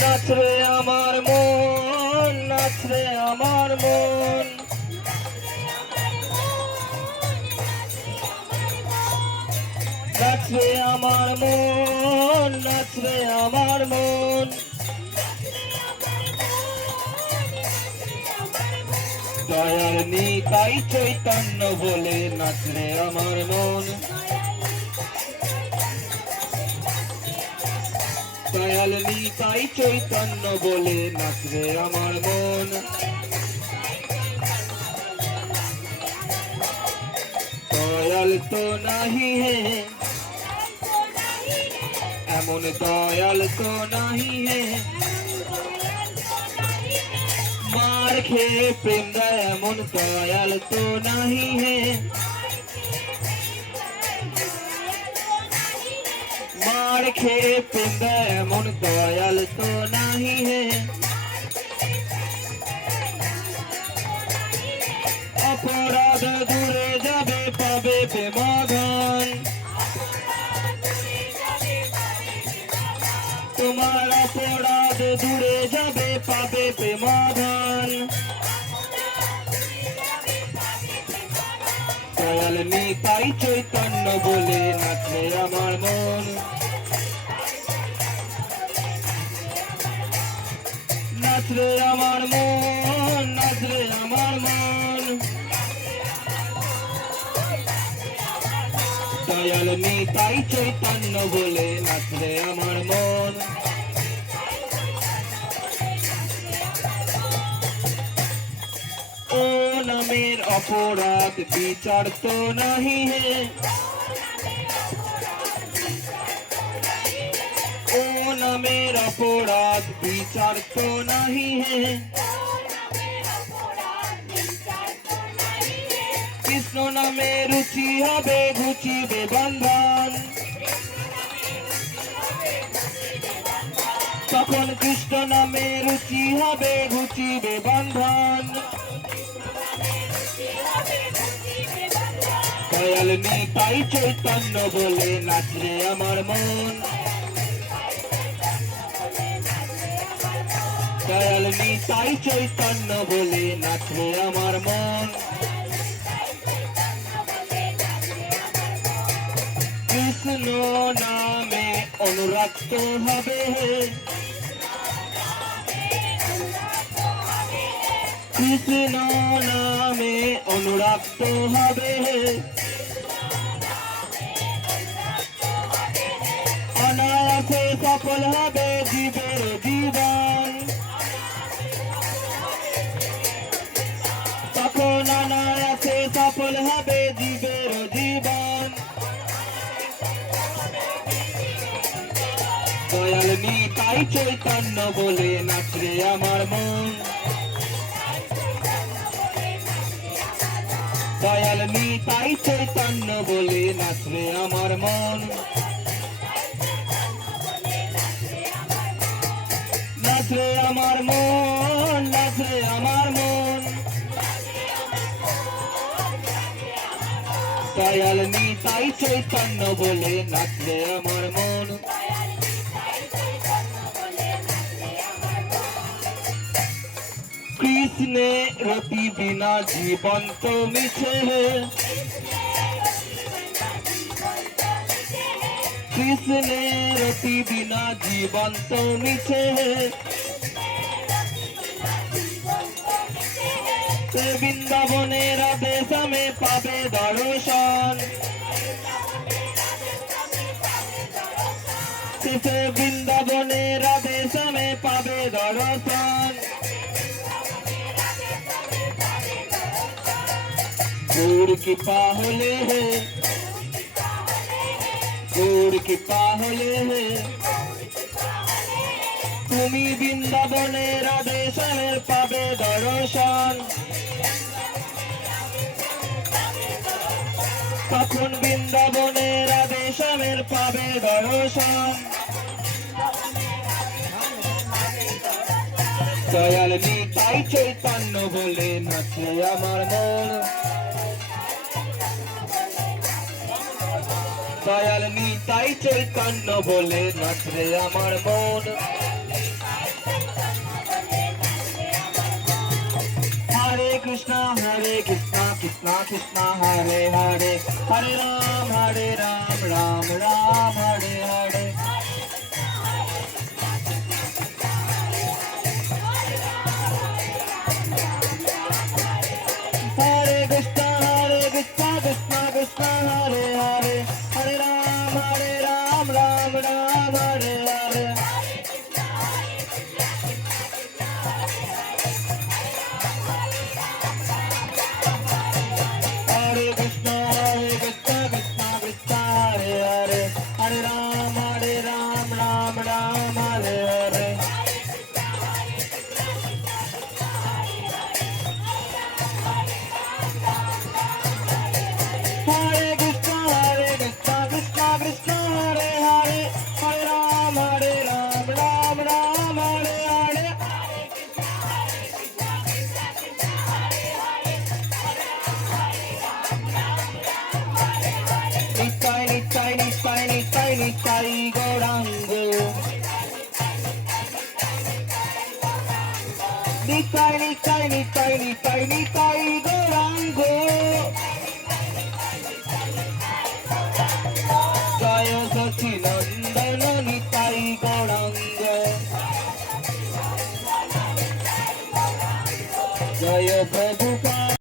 নাচরে আমার মন নাচরে আমার মন। নাচরে আমার মন নাচরে আমার মন। দয়াল নিতাই চৈতন্য বলে নাচরে আমার মন। দয়াল নিতাই চৈতন্য বলে নাচরে আমার মন। দয়াল তো নাহি হে, এমন দয়াল তো নাহি হে। মার খেয়ে প্রেম এমন দয়াল তো নাহি হে। মার খেয়ে প্রেম দেয় এমন দয়াল তো নাহি হে অপরাধ দূরে যাবে পাবে প্রেমাঘান তোমার অপরাধ দূরে যাবে পাবে প্রেমাধান নিতাই চৈতন্য বলে নাচে আমার মন। নাচরে আমার মন নাচরে আমার মন। দয়াল নিতাই চৈতন্য বলে নাচরে আমার মন। ও নামের অপরাধ বিচার তো নাহি হে। ও নামের অপরাধ বিচার তো নাহি হে। কৃষ্ণ নামে রুচি হবে ঘুচিবে বন্ধন তখন কৃষ্ণ নামে রুচি হবে ঘুচিবে বন্ধন দয়াল নিতাই চৈতন্য বলে নাচরে আমার মন। দয়াল নিতাই চৈতন্য বলে নাচরে আমার মন। কৃষ্ণ নামে অনুরক্ত হবে কৃষ্ণ নামে অনুরক্ত হবে। অনায়াসে সফল হবে জীবের জীবন। তখন অনায়াসে সফল হবে জীবের জীবন। দয়াল নিতাই চৈতন্য বলে নাচরে আমার মন। দয়াল নিতাই চৈতন্য বলে নাচরে আমার মন। নাচরে আমার মন নাচরে আমার মন। দয়াল নিতাই চৈতন্য বলে নাচরে আমার মন। কৃষ্ণে রতি বিনা জীবন তো মিছে কৃষ্ণে রতি বিনা জীবন তো মিছে সে বৃন্দাবনের দেশমে পাবে দর্শন সে বৃন্দাবনের দেশমে পাবে দর্শন গৌর কৃপা হলে হে। গৌর কৃপা হলে হে। তুমি বৃন্দাবনের আদেশের পাবে দর্শন। তখন বৃন্দাবনের আদেশের পাবে দর্শন। দয়াল নিতাই চৈতন্য বলে নাচে আমার মন। দয়াল নিতাই চৈতন্য বলে নাচরে আমার মন হরে কৃষ্ণ হরে কৃষ্ণ কৃষ্ণ কৃষ্ণ হরে হরে হরে রাম হরে রাম রাম রাম নিতাই নিতাই নিতাই নিতাই নিতাই গোরাঙ্গ Bye.